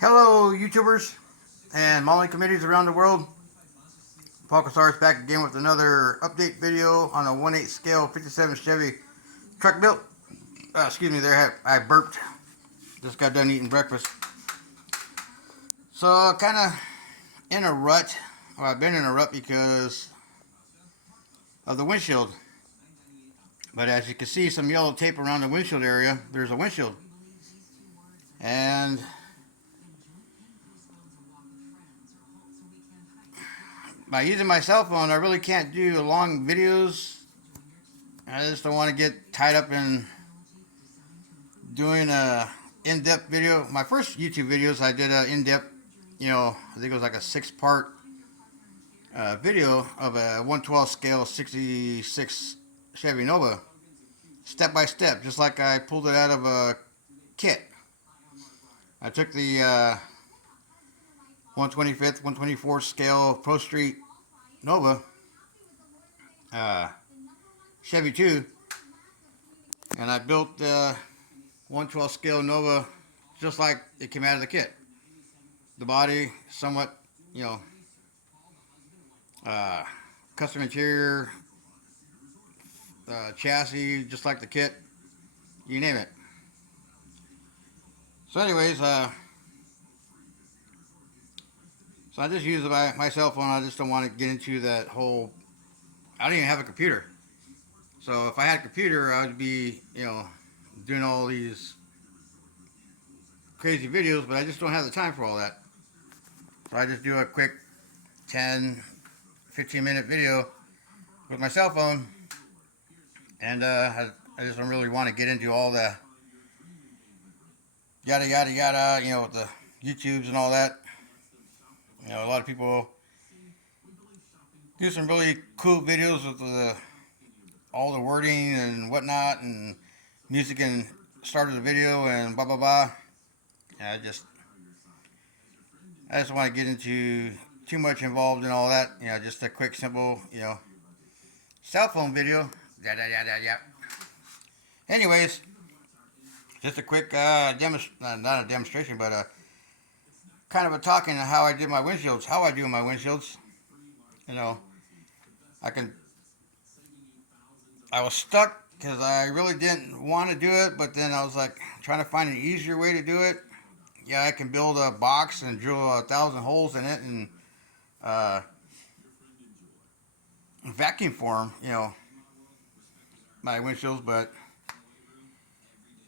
Hello, YouTubers and modeling committees around the world. Paul back again with another update video on a 1/8 scale 57 Chevy truck built. Excuse me there, I burped. Just got done eating breakfast. So, kind of in a rut. Well, I've been in a rut because of the windshield. But as you can see, some yellow tape around the windshield area. There's a windshield. And by using my cell phone, I really can't do long videos. I just don't want to get tied up in doing a in-depth video. My first YouTube videos, I did an in-depth, I think it was like a 6-part video of a 1/12 scale 66 Chevy Nova, step by step, just like I pulled it out of a kit. I took the 1/25, 1/24 scale Pro Street Nova, Chevy 2, and I built the 1/12 scale Nova just like it came out of the kit. The body, somewhat, custom interior, chassis, just like the kit, you name it. So anyways, so I just use my cell phone. I just don't want to get into that whole, I don't even have a computer. So if I had a computer, I would be, doing all these crazy videos, but I just don't have the time for all that. So I just do a quick 10, 15-minute video with my cell phone, and I just don't really want to get into all the yada yada yada, with the YouTubes and all that. A lot of people do some really cool videos with all the wording and whatnot, and music and start of the video and blah blah blah. I just don't want to get into too much involved in all that. Just a quick, simple, cell phone video. Yeah. Anyways, just a quick not a demonstration, but kind of a talking on how I did my windshields, how I do my windshields. I was stuck because I really didn't want to do it, but then I was like trying to find an easier way to do it. Yeah, I can build a box and drill 1,000 holes in it and vacuum form, my windshields, but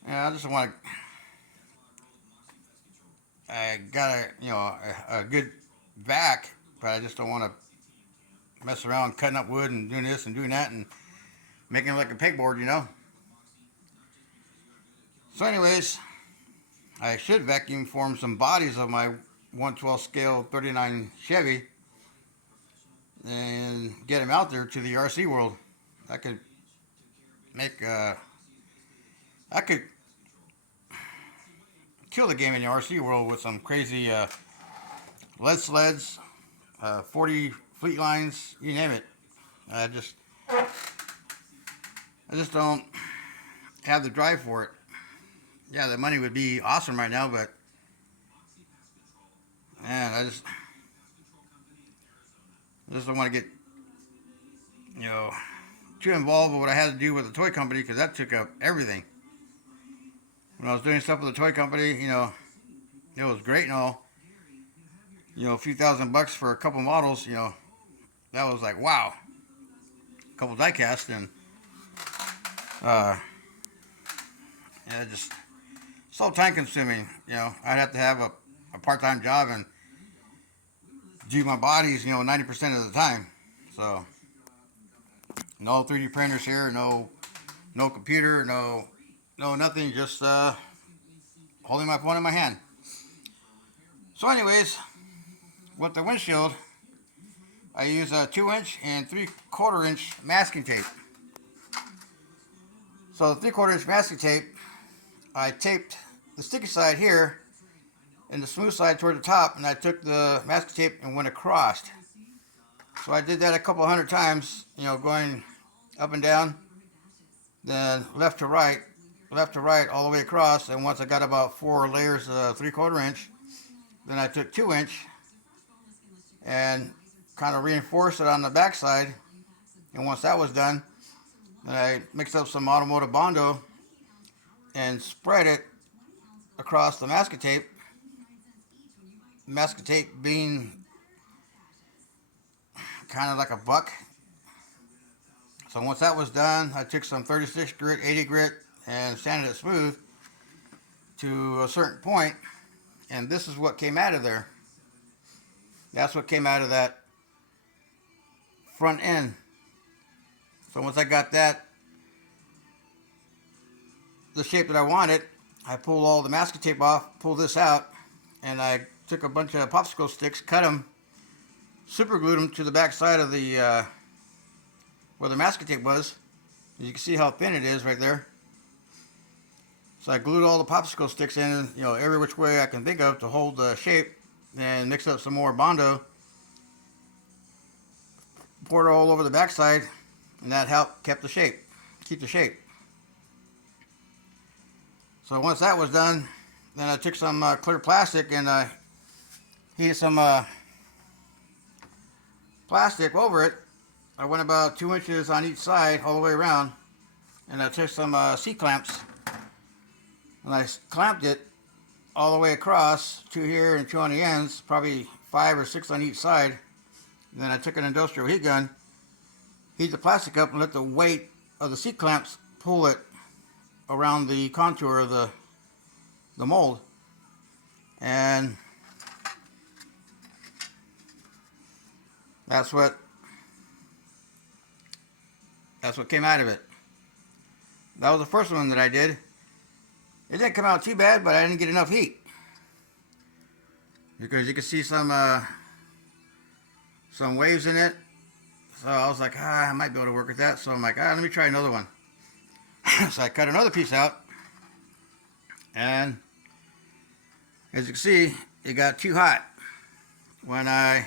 I just want to. I got a good vac, but I just don't want to mess around cutting up wood and doing this and doing that and making it like a pegboard. So anyways, I should vacuum form some bodies of my 1/12 scale 39 Chevy and get them out there to the RC world. I could make I could kill the game in the RC world with some crazy lead sleds, 40 fleet lines, you name it. I just don't have the drive for it. Yeah, the money would be awesome right now, but man, I just don't want to get too involved with what I had to do with the toy company, because that took up everything. When I was doing stuff with the toy company, it was great and all. A few $1,000 for a couple models, that was like, wow. A couple die casts, and just so time consuming. I'd have to have a part-time job and do my bodies, 90% of the time. So no 3D printers here, no computer, no nothing, just holding my phone in my hand. So anyways, with the windshield, I use a 2-inch and 3/4-inch masking tape. So the 3/4-inch masking tape, I taped the sticky side here and the smooth side toward the top, and I took the masking tape and went across. So I did that a couple hundred times, going up and down, then left to right, all the way across. And once I got about 4 layers of 3/4 inch, Then I took 2" and kind of reinforced it on the backside. And once that was done, then I mixed up some automotive Bondo and spread it across the masking tape. Masking tape being kind of like a buck. So once that was done, I took some 36 grit, 80 grit, and sanded it smooth to a certain point, and this is what came out of there. That's what came out of that front end. So once I got that, the shape that I wanted, I pulled all the masking tape off, pulled this out, and I took a bunch of popsicle sticks, cut them, super glued them to the back side of the where the masking tape was. You can see how thin it is right there. So I glued all the popsicle sticks in, every which way I can think of to hold the shape, and mixed up some more Bondo, poured it all over the backside, and that helped keep the shape. So once that was done, then I took some clear plastic and I heated some plastic over it. I went about 2 inches on each side all the way around, and I took some C-clamps and I clamped it all the way across, 2 here and 2 on the ends, probably 5 or 6 on each side. And then I took an industrial heat gun, heat the plastic up, and let the weight of the C-clamps pull it around the contour of the mold. And that's what came out of it. That was the first one that I did. It didn't come out too bad, but I didn't get enough heat, because you can see some waves in it. So I was like, I might be able to work with that. So I'm like, let me try another one. So I cut another piece out, and as you can see, it got too hot when I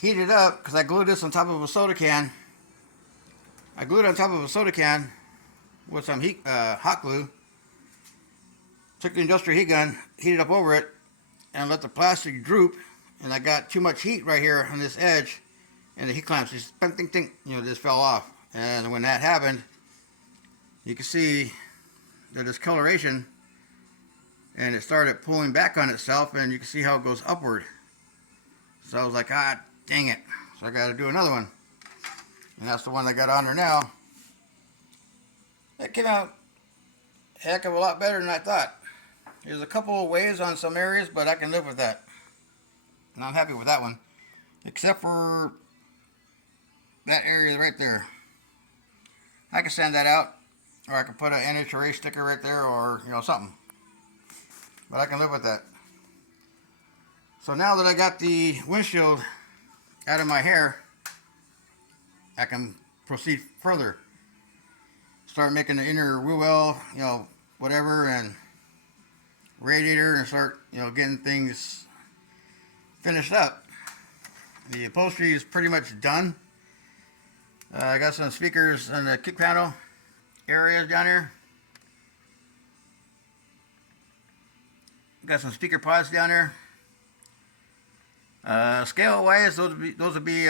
heated it up, because I glued this on top of a soda can. I glued it on top of a soda can with some hot glue. Took the industrial heat gun, heated up over it, and let the plastic droop. And I got too much heat right here on this edge, and the heat clamps just just fell off. And when that happened, you can see the discoloration, and it started pulling back on itself, and you can see how it goes upward. So I was like, dang it. So I got to do another one. And that's the one I got on there now. It came out a heck of a lot better than I thought. There's a couple of waves on some areas, but I can live with that. And I'm happy with that one. Except for that area right there. I can sand that out, or I can put an NHRA sticker right there, or something. But I can live with that. So now that I got the windshield out of my hair, I can proceed further. Start making the inner wheel well, whatever, and radiator, and start, getting things finished up. The upholstery is pretty much done. I got some speakers on the kick panel areas down here. Got some speaker pods down there. Scale wise, those would be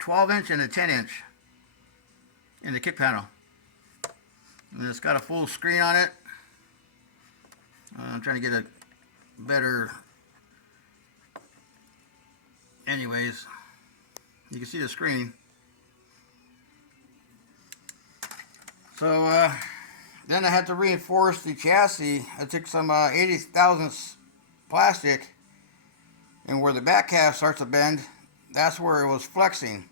12-inch and a 10-inch in the kick panel. And it's got a full screen on it. I'm trying to get a better. Anyways, you can see the screen. So then I had to reinforce the chassis. I took some 80 thousandths plastic, and where the back half starts to bend, that's where it was flexing.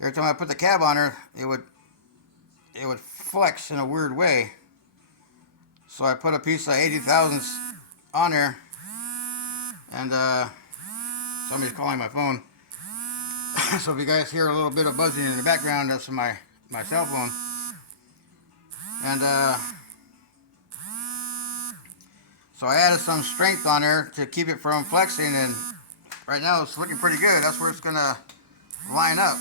Every time I put the cab on her, it would flex in a weird way. So I put a piece of 80 thousandths on there, and somebody's calling my phone. So if you guys hear a little bit of buzzing in the background, that's my cell phone. And so I added some strength on there to keep it from flexing, and right now it's looking pretty good. That's where it's gonna line up.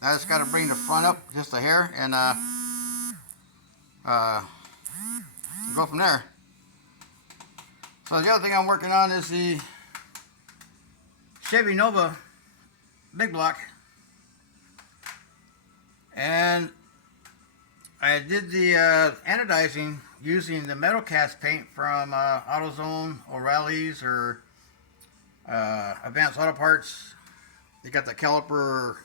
I just got to bring the front up just a hair, and go from there. So the other thing I'm working on is the Chevy Nova big block, and I did the anodizing using the metal cast paint from AutoZone, O'Reilly's, or Advanced Auto Parts. They got the caliper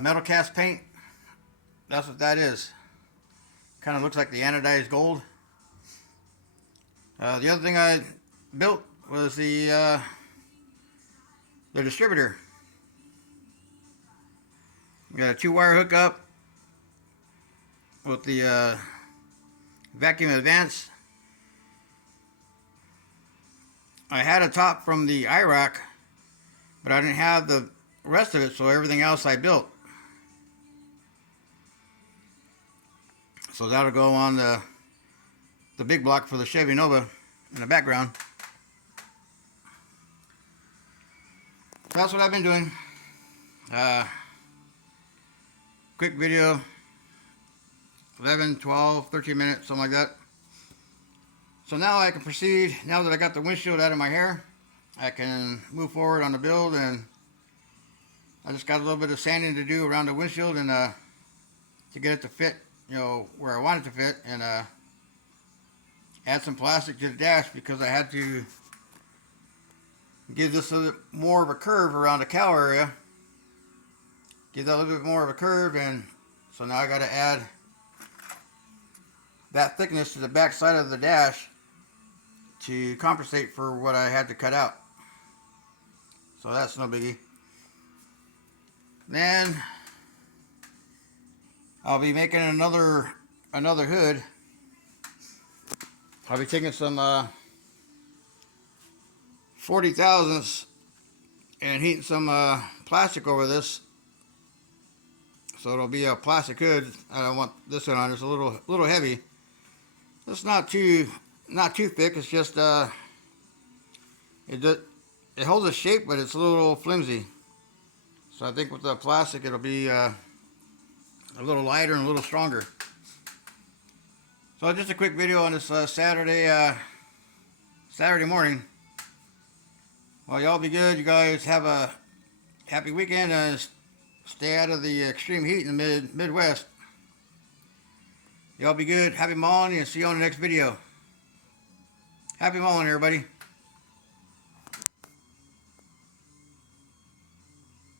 metal cast paint. That's what that is. Kind of looks like the anodized gold. The other thing I built was the distributor. We got a 2-wire hookup with the vacuum advance. I had a top from the IROC, but I didn't have the rest of it, so everything else I built. So that'll go on the big block for the Chevy Nova in the background. So that's what I've been doing. Quick video, 11, 12, 13 minutes, something like that. So now I can proceed. Now that I got the windshield out of my hair, I can move forward on the build, and I just got a little bit of sanding to do around the windshield and to get it to fit, you know, where I want it to fit, and add some plastic to the dash because I had to give this a little more of a curve around the cowl area. Give that a little bit more of a curve, and so now I got to add that thickness to the back side of the dash to compensate for what I had to cut out. So that's no biggie. Then I'll be making another hood. I'll be taking some 40,000ths and heating some plastic over this. So it'll be a plastic hood. I don't want this one on. It's a little heavy. It's not too thick. It's just it holds a shape, but it's a little flimsy. So I think with the plastic, it'll be a little lighter and a little stronger. So just a quick video on this Saturday morning. Well, y'all be good. You guys have a happy weekend and stay out of the extreme heat in the Midwest. Y'all be good. Happy mauling, and see you on the next video. Happy mauling, everybody.